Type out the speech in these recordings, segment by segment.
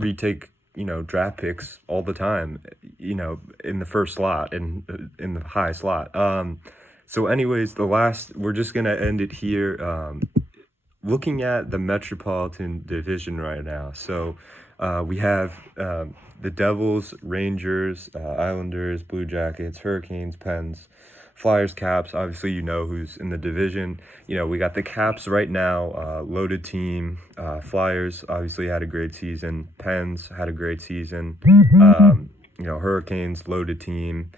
retake, draft picks all the time, in the first slot and in the high slot. So anyways, we're just gonna end it here. Looking at the Metropolitan Division right now. So we have the Devils, Rangers, Islanders, Blue Jackets, Hurricanes, Pens, Flyers, Caps. Obviously, who's in the division. We got the Caps right now, loaded team. Flyers obviously had a great season. Pens had a great season. Hurricanes, loaded team.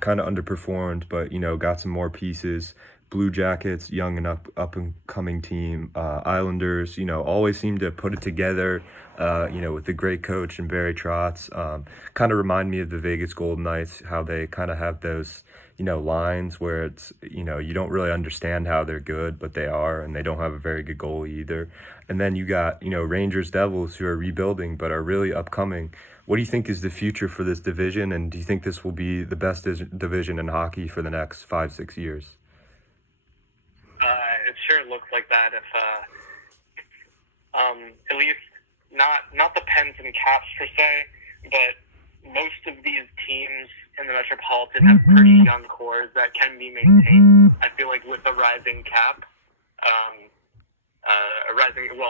Kind of underperformed, but got some more pieces. Blue Jackets, young and up and coming team. Islanders, always seem to put it together. With the great coach and Barry Trotz, kind of remind me of the Vegas Golden Knights, how they kind of have those, lines where it's, you don't really understand how they're good, but they are, and they don't have a very good goalie either. And then you got, Rangers, Devils, who are rebuilding but are really upcoming. What do you think is the future for this division, and do you think this will be the best division in hockey for the next 5-6 years? It sure looks like that. If at least not the Pens and Caps per se, but most of these teams in the Metropolitan have pretty young cores that can be maintained. I feel like with a rising cap,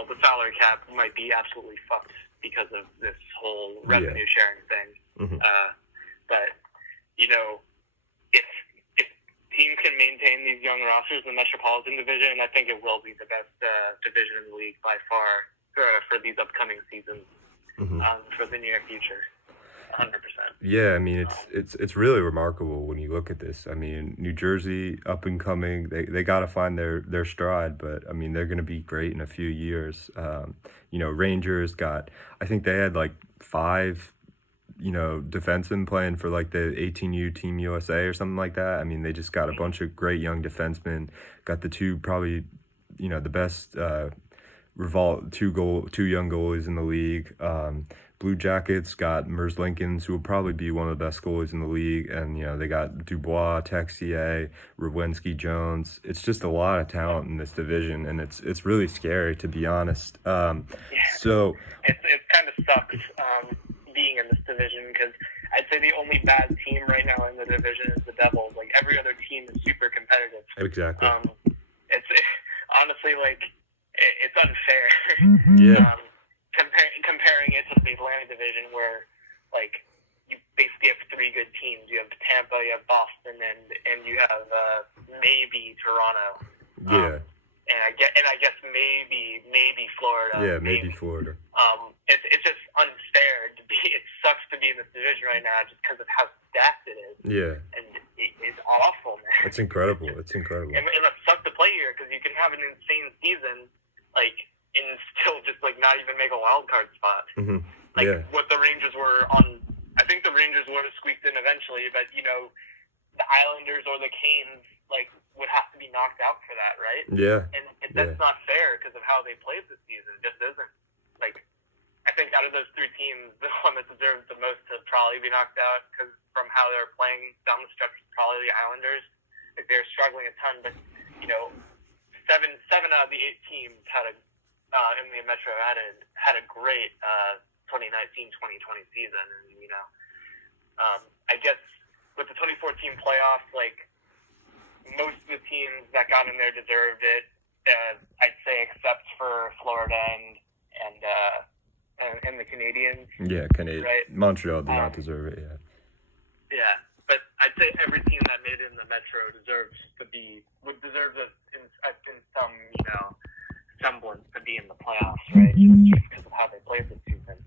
the salary cap might be absolutely fucked because of this whole revenue sharing thing. Mm-hmm. But if teams can maintain these young rosters in the Metropolitan Division, I think it will be the best division in the league by far for these upcoming seasons, for the near future. 100%. Yeah, I mean it's really remarkable when you look at this. I mean, New Jersey up and coming, they got to find their stride, but I mean they're going to be great in a few years. Rangers I think they had like 5 defensemen playing for like the 18U Team USA or something like that. I mean, they just got a bunch of great young defensemen. Got the two probably, the best two young goalies in the league. Blue Jackets got Merzlikins, who will probably be one of the best goalies in the league, and they got Dubois, Texier, Rowinski, Jones. It's just a lot of talent in this division, and it's really scary, to be honest. So it kind of sucks being in this division, because I'd say the only bad team right now in the division is the Devils. Like, every other team is super competitive. Exactly. It's honestly like it's unfair. Yeah. Comparing it to the Atlantic Division, where like you basically have 3 good teams. You have Tampa, you have Boston, and you have maybe Toronto. Yeah. And I guess maybe Florida. Yeah, maybe Florida. It's just unfair to be. It sucks to be in this division right now just because of how stacked it is. Yeah. And it's awful, man. It's incredible. It's incredible. And it sucks to play here because you can have an insane season, like, and still just like not even make a wild card spot. Mm-hmm. Like what the Rangers were on. I think the Rangers would have squeaked in eventually, but the Islanders or the Canes like would have to be knocked out for that, right? Yeah. And that's not fair because of how they played this season. It just isn't. Like, I think out of those 3 teams, the one that deserves the most to probably be knocked out, because from how they're playing down the stretch, is probably the Islanders. Like, they're struggling a ton, but 7 out of the 8 teams had in the Metro had a great 2019-2020 season, and I guess with the 2014 playoffs, like, most of the teams that got in there deserved it. I'd say except for Florida and the Canadiens. Yeah, Canadian. Right? Montreal did not deserve it. Yeah. Yeah, but I'd say every team that made it in the Metro would deserve it in some semblance to be in the playoffs, right? Just because of how they played this season.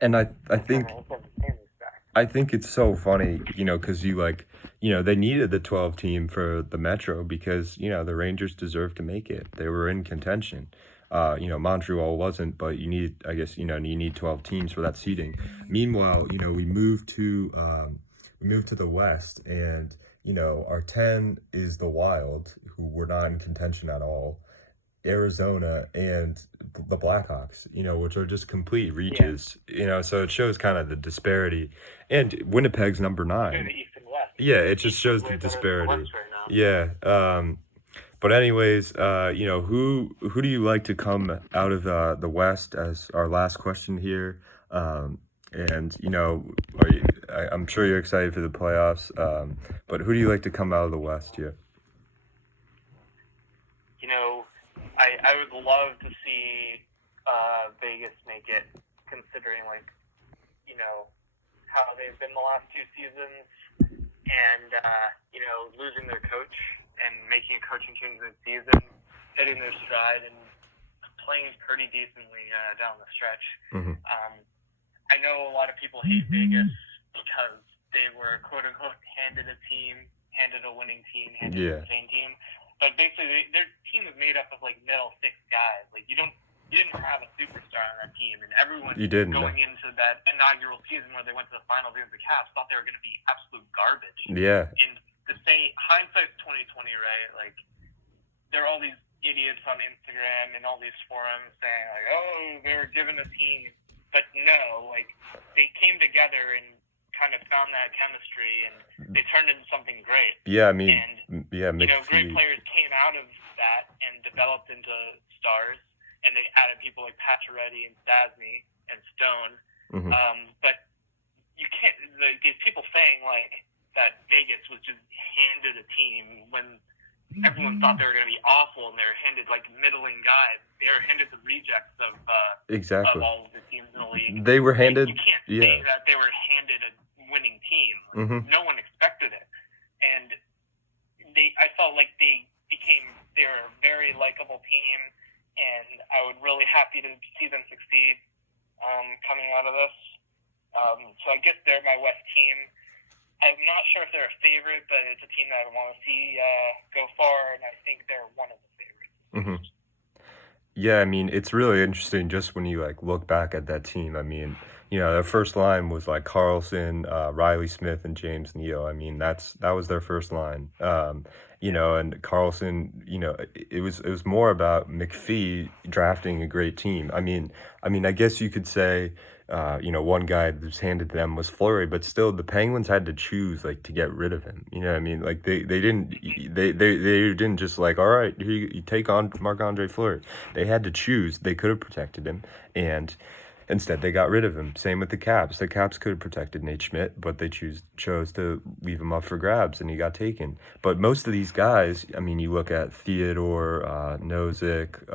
And I think it's so funny, because they needed the 12 team for the Metro because, the Rangers deserved to make it. They were in contention. Montreal wasn't, but you need 12 teams for that seeding. Meanwhile, we moved to the West, and, our 10 is the Wild, who were not in contention at all. Arizona and the Blackhawks, which are just complete reaches, so it shows kind of the disparity. And Winnipeg's number 9. The East and West. Yeah, it just shows the disparity. Yeah. But anyways, who do you like to come out of the West as our last question here? And I'm sure you're excited for the playoffs. But who do you like to come out of the West here? I would love to see Vegas make it, considering how they've been the last two seasons, and losing their coach and making a coaching change mid-season, hitting their stride and playing pretty decently down the stretch. Mm-hmm. I know a lot of people hate Vegas because they were quote unquote handed a winning team, handed an insane team. But basically, their team is made up of middle six guys. You didn't have a superstar on that team, and everyone going into that inaugural season where they went to the finals against the Caps thought they were going to be absolute garbage. Yeah. And to say hindsight's 2020, right? There are all these idiots on Instagram and all these forums saying oh, they were given a team, but no, they came together and kind of found that chemistry, and they turned into something great. Yeah, I mean, great players came out of that and developed into stars, and they added people like Pacioretty and Stasny and Stone. Mm-hmm. But you can't. These people saying that Vegas was just handed a team when everyone thought they were going to be awful, and they were handed middling guys. They were handed the rejects of exactly of all of the teams in the league. They were handed. You can't say that they were handed a winning team. Mm-hmm. No one expected it, and I felt like they're a very likable team, and I would really happy to see them succeed coming out of this. So I guess they're my West team. I'm not sure if they're a favorite, but it's a team that I want to see go far, and I think they're one of the favorites. Mm-hmm. Yeah, I mean, it's really interesting just when you look back at that team. I mean, their first line was Carlson, Riley Smith, and James Neal. I mean, that was their first line. And Carlson, it was more about McPhee drafting a great team. I mean, I guess you could say, one guy that was handed to them was Fleury, but still the Penguins had to choose to get rid of him. You know what I mean? They didn't just all right, here you take on Marc-Andre Fleury. They had to choose. They could have protected him, and instead they got rid of him. Same with the Caps. The Caps could have protected Nate Schmidt, but they chose to leave him up for grabs, and he got taken. But most of these guys, I mean, you look at Theodore, Nozick,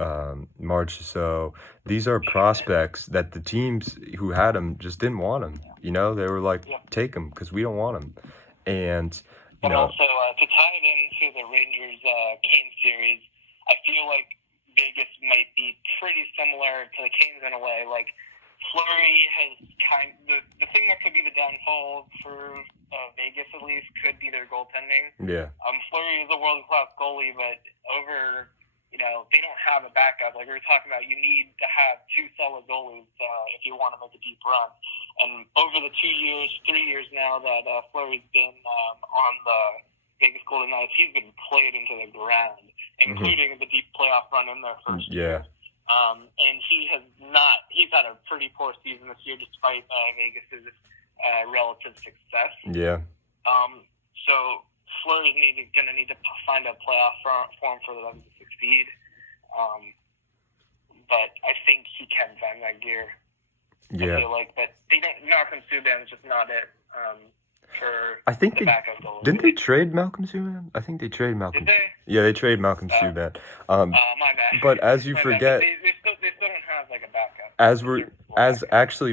Marchessault, these are prospects that the teams who had them just didn't want them. They were take them because we don't want them. And but also to tie it into the Rangers Canes series, I feel like Vegas might be pretty similar to the Canes in a way. Fleury has the thing that could be the downfall for Vegas at least could be their goaltending. Yeah. Fleury is a world-class goalie, but they don't have a backup. We were talking about, you need to have two solid goalies if you want to make a deep run. And over the 3 years now that Fleury's been on the Vegas Golden Knights, he's been played into the ground, including the deep playoff run in their first year. And he's had a pretty poor season this year despite Vegas' relative success. Yeah. So Fleury's going to need to find a playoff form for them to succeed. But I think he can find that gear. Yeah. I feel but they don't. Malcolm Subban's just not it. I think backup goalie. Didn't they trade Malcolm Subban? I think they traded Malcolm. Did they? Yeah, they traded Malcolm Subban. My bad. But as you forget, they still don't have a backup.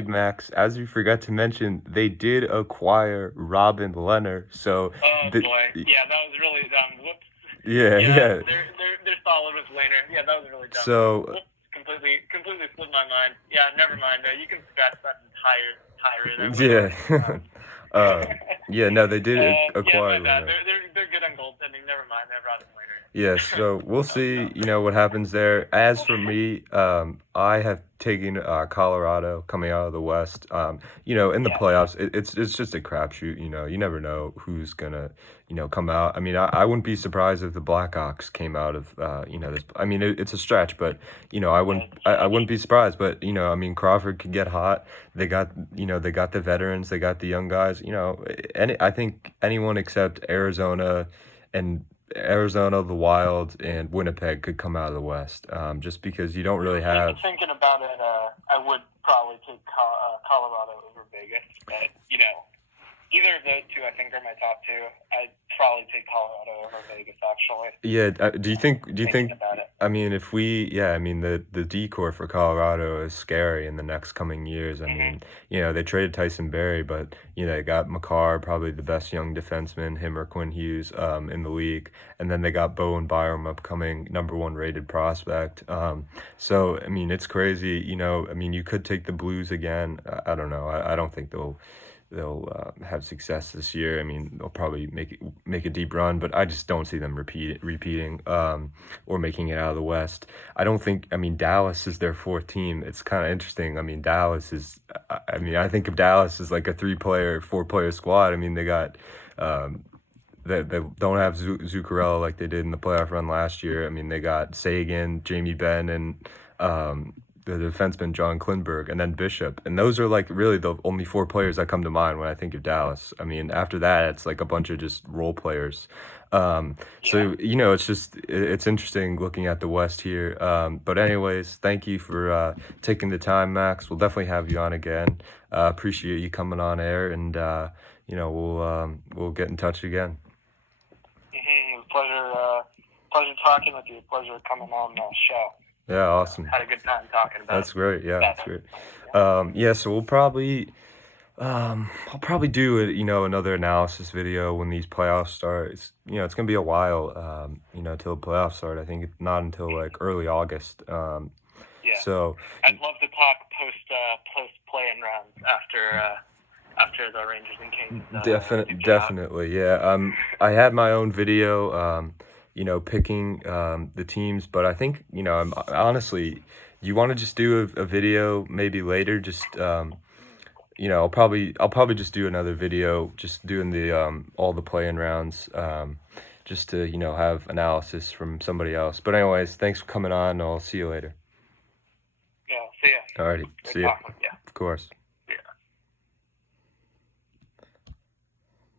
Max, you forgot to mention, they did acquire Robin Leonard. So. Oh boy, yeah, that was really dumb. Whoops. Yeah. They're solid with Leonard. Yeah, that was really dumb. So. Whoops, completely slipped my mind. Yeah, never mind. You can scratch that entire tirade. Yeah. No, they did acquire. Yeah, my bad. They're good on goaltending. Never mind. They're Robin Leonard. Yeah, so we'll see, what happens there. As for me, I have taken Colorado coming out of the West. In the playoffs, it's just a crapshoot. You never know who's gonna, come out. I mean, I wouldn't be surprised if the Blackhawks came out of, this. I mean, it's a stretch, but I wouldn't be surprised. But Crawford could get hot. They got, they got the veterans, they got the young guys. I think anyone except Arizona and Arizona, the Wild, and Winnipeg could come out of the West, just because you don't really have. Thinking about it, I would probably take Colorado over Vegas, but either of those two I think are my top two. I'd probably take Colorado over Vegas actually. Yeah, do you think? About it. I mean, the decor for Colorado is scary in the next coming years. I mean, they traded Tyson Berry, but they got Makar, probably the best young defenseman, him or Quinn Hughes, in the league, and then they got Bowen Byram, upcoming #1 rated prospect. So I mean, it's crazy. I mean, you could take the Blues again. I don't know. I don't think they'll have success this year. I mean, they'll probably make a deep run, but I just don't see them repeating or making it out of the West. I don't think. I mean, Dallas is their fourth team. It's kind of interesting. I mean, Dallas is. I mean, I think of Dallas as like a 4-player squad. I mean, they got. They don't have Zuccarello like they did in the playoff run last year. I mean, they got Sagan, Jamie Benn, and the defenseman John Klingberg, and then Bishop. And those are like really the only 4 players that come to mind when I think of Dallas. I mean, after that, it's like a bunch of just role players. So, it's interesting looking at the West here. But anyways, thank you for taking the time, Max. We'll definitely have you on again. Appreciate you coming on air, and we'll get in touch again. It was pleasure talking with you. Pleasure coming on the show. Yeah, awesome. Had a good time talking about That's great. Yeah, that's great. So we'll probably, I'll probably do another analysis video when these playoffs start. It's gonna be a while, till the playoffs start. I think it's not until like early August. So I'd love to talk post play-in rounds after the Rangers and Kings. Definitely, yeah. I had my own video. Picking the teams, but I think I'm honestly, you want to just do a video maybe later, just I'll probably just do another video just doing the all the play-in rounds, just to have analysis from somebody else. But anyways, thanks for coming on. I'll see you later. Yeah, see ya. Alrighty, see ya. Yeah. Of course.